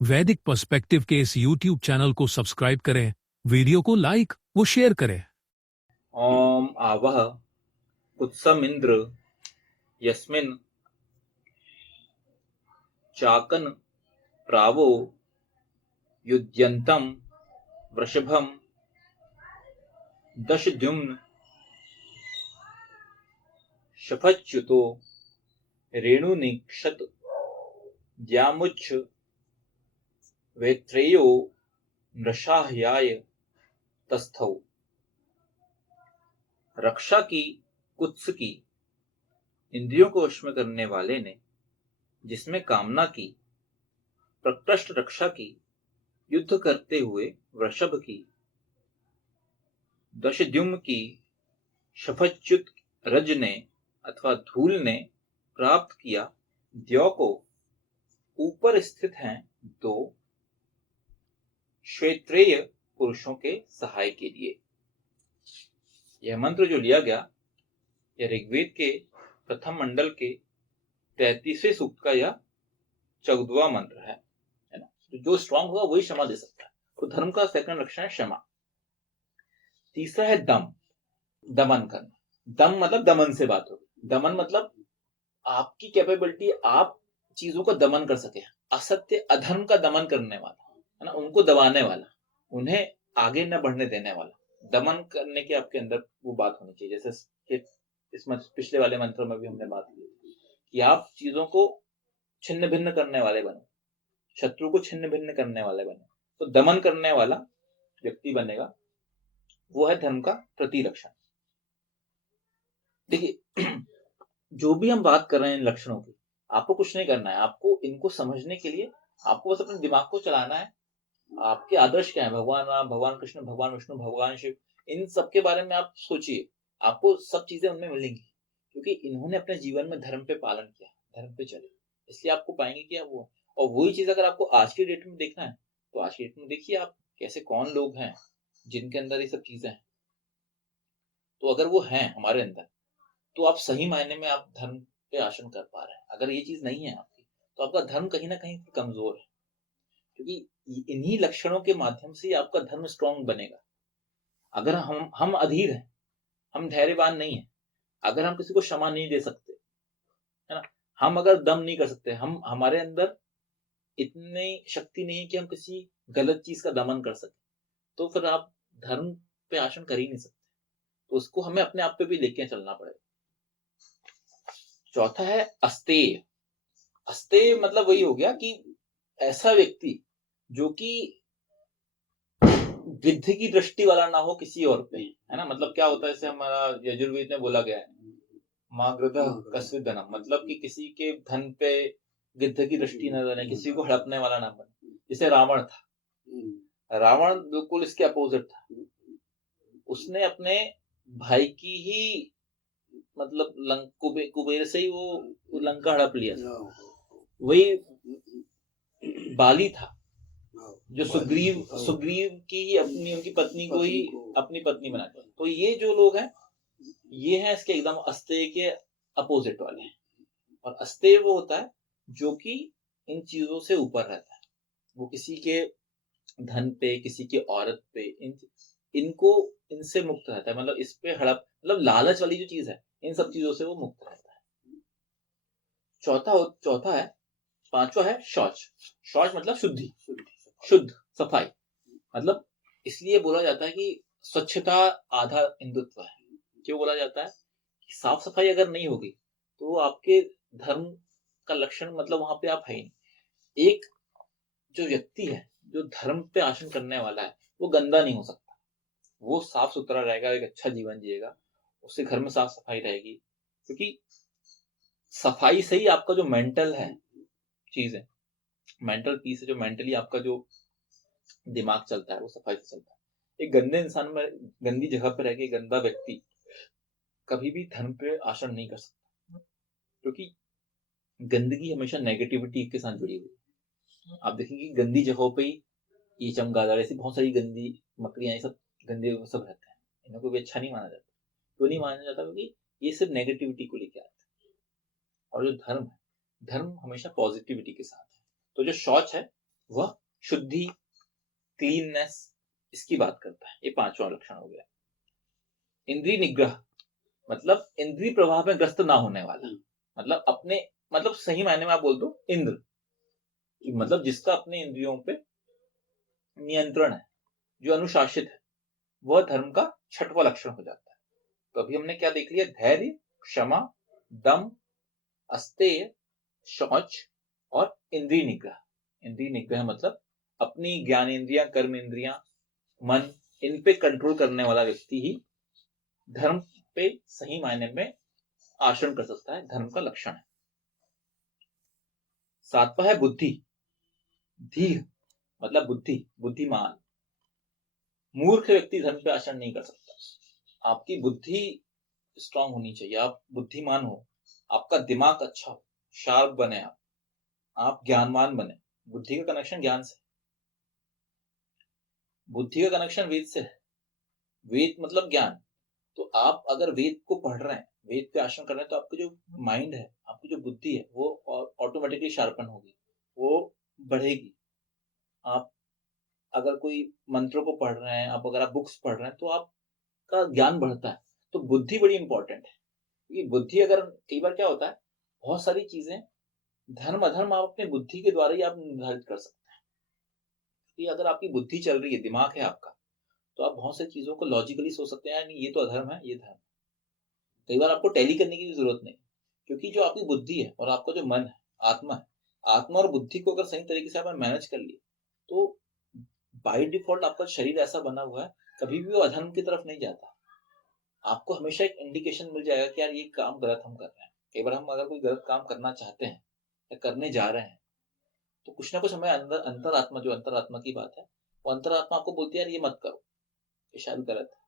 वैदिक पर्सपेक्टिव के इस YouTube चैनल को सब्सक्राइब करें, वीडियो को लाइक व शेयर करें। ओम आवह कुत्समिंद्र यस्मिन् चाकन प्रावो युध्यन्तं वृषभं दशद्युम्न शफच्युतो रेणुनिक्षत द्यामुच्च वेत्रेयो नृषाह्याय तस्थौ। रक्षा की कुत्स की, इंद्रियों को वश में करने वाले ने, जिसमें कामना की, प्रकृष्ट रक्षा की, युद्ध करते हुए वृषभ की, दशद्युम्न की, शफच्युत रज ने अथवा धूल ने प्राप्त किया, द्यौ को ऊपर स्थित हैं दो क्षेत्रेय पुरुषों के सहाय के लिए। यह मंत्र जो लिया गया, यह ऋग्वेद के प्रथम मंडल के 33वें सूक्त का यह 14वां मंत्र है ना। तो जो स्ट्रांग होगा वही क्षमा दे सकता है। तो धर्म का सेकंड लक्षण है क्षमा। तीसरा है दम, दमन करना। दम मतलब दमन से बात होगी। दमन मतलब आपकी कैपेबिलिटी, आप चीजों का दमन कर सके। असत्य अधर्म का दमन करने वाला है ना, उनको दबाने वाला, उन्हें आगे न बढ़ने देने वाला, दमन करने की आपके अंदर वो बात होनी चाहिए। जैसे इस पिछले वाले मंत्र में भी हमने बात की कि आप चीजों को छिन्न भिन्न करने वाले बने, शत्रु को छिन्न भिन्न करने वाले बने। तो दमन करने वाला व्यक्ति बनेगा, वो है धर्म का प्रतिरक्षण। देखिए जो भी हम बात कर रहे हैं इन लक्षणों की, आपको कुछ नहीं करना है। आपको इनको समझने के लिए आपको बस अपने दिमाग को चलाना है। आपके आदर्श क्या है? भगवान राम, भगवान कृष्ण, भगवान विष्णु, भगवान शिव, इन सब के बारे में आप सोचिए। आपको सब चीजें उनमें मिलेंगी, क्योंकि इन्होंने अपने जीवन में धर्म पे पालन किया, धर्म पे चले, इसलिए आपको पाएंगे कि आप वो। और वही चीज अगर आपको आज की डेट में देखना है, तो आज की डेट में देखिए आप कैसे कौन लोग हैं जिनके अंदर ये सब चीजें हैं। तो अगर वो हैं हमारे अंदर, तो आप सही मायने में आप धर्म पे आसन कर पा रहे हैं। अगर ये चीज नहीं है आपकी, तो आपका धर्म कहीं ना कहीं कमजोर है, क्योंकि इन्हीं लक्षणों के माध्यम से आपका धर्म स्ट्रांग बनेगा। अगर हम अधीर हैं, हम धैर्यवान नहीं है, अगर हम किसी को क्षमा नहीं दे सकते, है ना, हम अगर दम नहीं कर सकते, हम हमारे अंदर इतनी शक्ति नहीं है कि हम किसी गलत चीज का दमन कर सके, तो फिर आप धर्म पे आसन कर ही नहीं सकते। तो उसको हमें अपने आप पे भी लेके चलना पड़ेगा। चौथा है अस्तेय। अस्तेय मतलब वही हो गया कि ऐसा व्यक्ति जो कि गिद्ध की दृष्टि वाला ना हो किसी और पे, है ना। मतलब क्या होता है, जैसे हमारा यजुर्वेद में बोला गया है, माँ गृध कस्वित धनम, मतलब कि किसी के धन पे गिद्ध की दृष्टि न बने, किसी को हड़पने वाला ना बने। जैसे रावण था, रावण बिल्कुल इसके अपोजिट था। उसने अपने भाई की ही, मतलब कुबेर से ही वो लंका हड़प लिया था। वही बाली था जो सुग्रीव की ही अपनी, उनकी पत्नी को ही अपनी पत्नी बना दिया। तो ये जो लोग हैं, ये हैं इसके एकदम अस्तेय के अपोजिट वाले हैं। और अस्तेय वो होता है जो कि इन चीजों से ऊपर रहता है। वो किसी के धन पे, किसी के औरत पे, इनको इनसे मुक्त रहता है। मतलब इस पे हड़प, मतलब लालच वाली जो चीज है, इन सब चीजों से वो मुक्त रहता है। चौथा है, पांचवा है शौच। शौच मतलब शुद्धि, शुद्ध, सफाई। मतलब इसलिए बोला जाता है कि स्वच्छता आधा हिंदुत्व है। क्यों बोला जाता है कि साफ सफाई अगर नहीं होगी, तो आपके धर्म का लक्षण, मतलब वहां पे आप है ही नहीं। एक जो व्यक्ति है जो धर्म पे आसन करने वाला है, वो गंदा नहीं हो सकता। वो साफ सुथरा रहेगा, एक अच्छा जीवन जिएगा, उसके घर में साफ सफाई रहेगी। क्योंकि सफाई से ही आपका जो मेंटल है चीज है, मेंटल पीस है, जो मेंटली आपका जो दिमाग चलता है, वो सफाई से चलता है। एक गंदे इंसान में, गंदी जगह पर रह के गंदा व्यक्ति कभी भी धर्म पे आसन नहीं कर सकता, क्योंकि गंदगी हमेशा नेगेटिविटी के साथ जुड़ी हुई है। आप देखेंगे गंदी जगहों पे ही ये चमगादड़, ऐसी बहुत सारी गंदी मकड़ियां, ये सब गंदे सब रहते हैं। इन्हें को भी अच्छा नहीं माना जाता। क्यों नहीं माना जाता? क्योंकि ये सिर्फ नेगेटिविटी को लेकर आते हैं। और जो धर्म है, धर्म हमेशा पॉजिटिविटी के साथ है। तो जो शौच है, वह शुद्धि, क्लीननेस, इसकी बात करता है। ये पांचवा लक्षण हो गया। इंद्रिय निग्रह मतलब इंद्रिय प्रभाव में ग्रस्त ना होने वाला, मतलब अपने, मतलब सही मायने में आप बोल दो इंद्र, मतलब जिसका अपने इंद्रियों पे नियंत्रण है, जो अनुशासित है, वह धर्म का छठवां लक्षण हो जाता है। तो अभी हमने क्या देख लिया? धैर्य, क्षमा, दम, अस्तेय, शौच और इंद्रिय निग्रह। इंद्रिय निग्रह मतलब अपनी ज्ञानेंद्रियां, कर्म इंद्रियां, मन, इन पे कंट्रोल करने वाला व्यक्ति ही धर्म पे सही मायने में आचरण कर सकता है, धर्म का लक्षण है। सातवां है बुद्धि। धीर मतलब बुद्धि, बुद्धिमान। मूर्ख व्यक्ति धर्म पे आचरण नहीं कर सकता। आपकी बुद्धि स्ट्रांग होनी चाहिए, आप बुद्धिमान हो, आपका दिमाग अच्छा हो, शार्प बने, आप ज्ञानवान बने। बुद्धि का कनेक्शन ज्ञान से, बुद्धि का कनेक्शन वेद से है। वेद मतलब ज्ञान। तो आप अगर वेद को पढ़ रहे हैं, वेद पे आचरण कर रहे हैं, तो आपकी जो माइंड है, आपकी जो बुद्धि है, वो ऑटोमेटिकली शार्पन होगी, वो बढ़ेगी। आप अगर कोई मंत्रों को पढ़ रहे हैं, आप अगर आप बुक्स पढ़ रहे हैं, तो आपका ज्ञान बढ़ता है। तो बुद्धि बड़ी इंपॉर्टेंट है, क्योंकि बुद्धि अगर, कई बार क्या होता है, बहुत सारी चीजें धर्म अधर्म आप अपने बुद्धि के द्वारा ही आप निर्धारित कर सकते हैं। कि अगर आपकी बुद्धि चल रही है, दिमाग है आपका, तो आप बहुत सी चीजों को लॉजिकली सोच सकते हैं, नहीं ये तो अधर्म है, ये धर्म। कई बार आपको टैली करने की भी जरूरत नहीं, क्योंकि जो आपकी बुद्धि है और आपका जो मन है, आत्मा है, आत्मा और बुद्धि को अगर सही तरीके से आपने मैनेज कर लिया, तो बाय डिफॉल्ट आपका शरीर ऐसा बना हुआ है, कभी भी वो अधर्म की तरफ नहीं जाता। आपको हमेशा एक इंडिकेशन मिल जाएगा कि यार ये काम गलत हम कर रहे हैं। कई बार हम अगर कोई गलत काम करना चाहते हैं या करने जा रहे हैं, तो कुछ ना कुछ हमें अंदर, अंतरात्मा, जो अंतरात्मा की बात है, वो अंतरात्मा आपको बोलती है यार ये मत करो, ये शायद गलत है।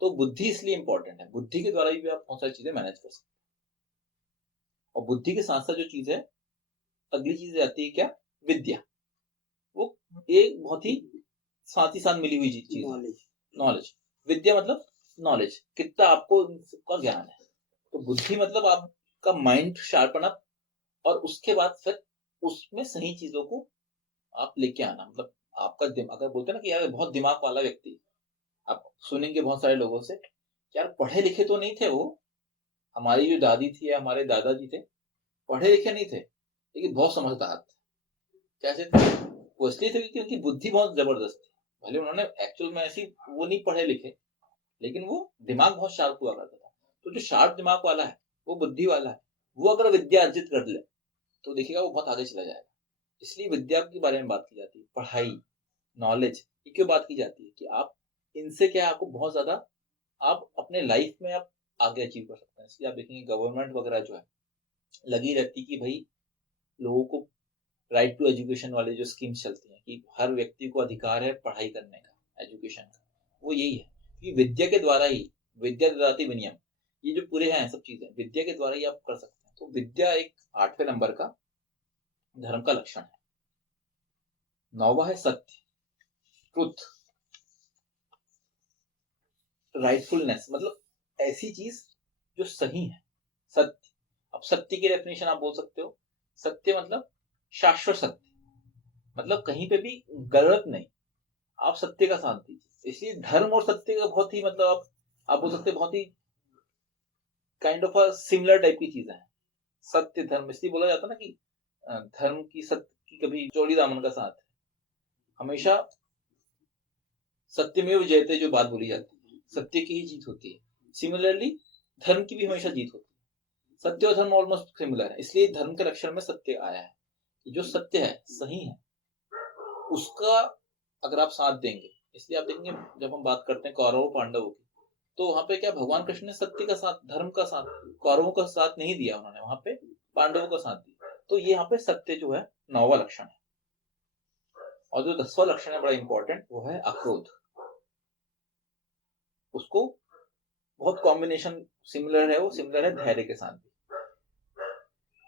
तो बुद्धि इसलिए इंपॉर्टेंट है, बुद्धि के द्वारा भी आप बहुत सारी चीजें मैनेज कर सकते हैं। और बुद्धि के साथ साथ जो चीज है, अगली चीज आती है क्या? विद्या। वो एक बहुत ही साथ ही साथ मिली हुई चीज है, नॉलेज। विद्या मतलब नॉलेज, कितना आपको का ज्ञान है। तो बुद्धि मतलब आपका माइंड शार्पन अप, और उसके बाद फिर उसमें सही चीजों को आप लेके आना। मतलब आपका दिमाग, अगर बोलते हैं ना कि यार बहुत दिमाग वाला व्यक्ति, आप सुनेंगे बहुत सारे लोगों से, यार पढ़े लिखे तो नहीं थे वो, हमारी जो दादी थी या हमारे दादाजी थे, पढ़े लिखे नहीं थे, लेकिन बहुत समझदार थे। कैसे थे वो? इसलिए थे क्योंकि उनकी बुद्धि बहुत जबरदस्त थी। भले उन्होंने एक्चुअल में ऐसी वो नहीं पढ़े लिखे, लेकिन वो दिमाग बहुत शार्प हुआ करता था। तो जो शार्प दिमाग वाला है, वो बुद्धि वाला है, वो अगर विद्या अर्जित कर ले, तो देखिएगा वो बहुत आगे चला जाएगा। इसलिए विद्या के बारे में बात की जाती है, पढ़ाई, नॉलेज, ये क्यों बात की जाती है कि आप इनसे क्या, आपको बहुत ज्यादा, आप अपने लाइफ में आप आगे अचीव कर सकते हैं। इसलिए आप देखेंगे गवर्नमेंट वगैरह जो है, लगी रहती कि भाई लोगों को राइट टू एजुकेशन वाले जो स्कीम्स चलती हैं, कि हर व्यक्ति को अधिकार है पढ़ाई करने का, एजुकेशन का, वो यही है कि विद्या के द्वारा ही, विद्या ददाति विनयम, ये जो पूरे हैं सब चीजें विद्या के द्वारा ही आप कर सकते हैं। तो विद्या एक 8वें नंबर का धर्म का लक्षण है। 9वां है सत्य, ट्रुथ, राइटफुलनेस, मतलब ऐसी चीज जो सही है, सत्य। अब सत्य की डेफिनेशन आप बोल सकते हो, सत्य मतलब शाश्वत सत्य, मतलब कहीं पे भी गलत नहीं, आप सत्य का साथ दीजिए। इसलिए धर्म और सत्य का बहुत ही, मतलब आप बोल सकते हैं बहुत ही kind of a similar type की चीजें हैं। सत्य धर्म इसलिए बोला जाता है ना कि धर्म की, सत्य की कभी चौड़ी दामन का साथ है। हमेशा सत्यमेव जयते जो बात बोली जाती है, सत्य की ही जीत होती है। सिमिलरली धर्म की भी हमेशा जीत होती है। सत्य और धर्म ऑलमोस्ट सिमिलर है, इसलिए धर्म के लक्षण में सत्य आया है। जो सत्य है, सही है, उसका अगर आप साथ देंगे, इसलिए आप देखेंगे जब हम बात करते हैं कौरवों पांडवों की, तो वहां पे क्या भगवान कृष्ण ने सत्य का साथ, धर्म का साथ, कौरवों का साथ नहीं दिया, उन्होंने वहां पे पांडवों का साथ दिया। तो ये यहाँ पे सत्य जो है 9वां लक्षण है। और जो 10वां लक्षण है बड़ा इंपॉर्टेंट, वो है अक्रोध। उसको बहुत कॉम्बिनेशन सिमिलर है, वो सिमिलर है धैर्य के साथ भी।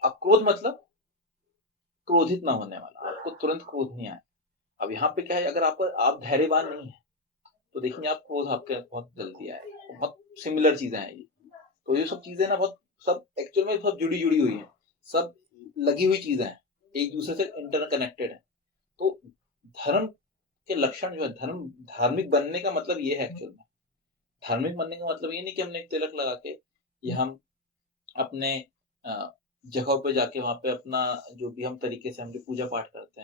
अक्रोध मतलब क्रोधित ना होने वाला, आपको तुरंत क्रोध नहीं आए। अब यहाँ पे क्या है, अगर आप धैर्यवान नहीं है, तो देखिए आप क्रोध आपके बहुत जल्दी आए। बहुत सिमिलर चीजें हैं ये। तो ये सब चीजें ना बहुत, सब एक्चुअल में सब जुड़ी जुड़ी हुई हैं, सब लगी हुई चीजें हैं, एक दूसरे से इंटरकनेक्टेड है। तो धर्म के लक्षण जो है धार्मिक बनने का मतलब ये है एक्चुअल में। धार्मिक बनने का मतलब ये नहीं कि हमने एक तिलक लगा के या हम अपने अ, जगहों पे जाके वहाँ पे अपना जो भी हम तरीके से हम जो पूजा पाठ करते हैं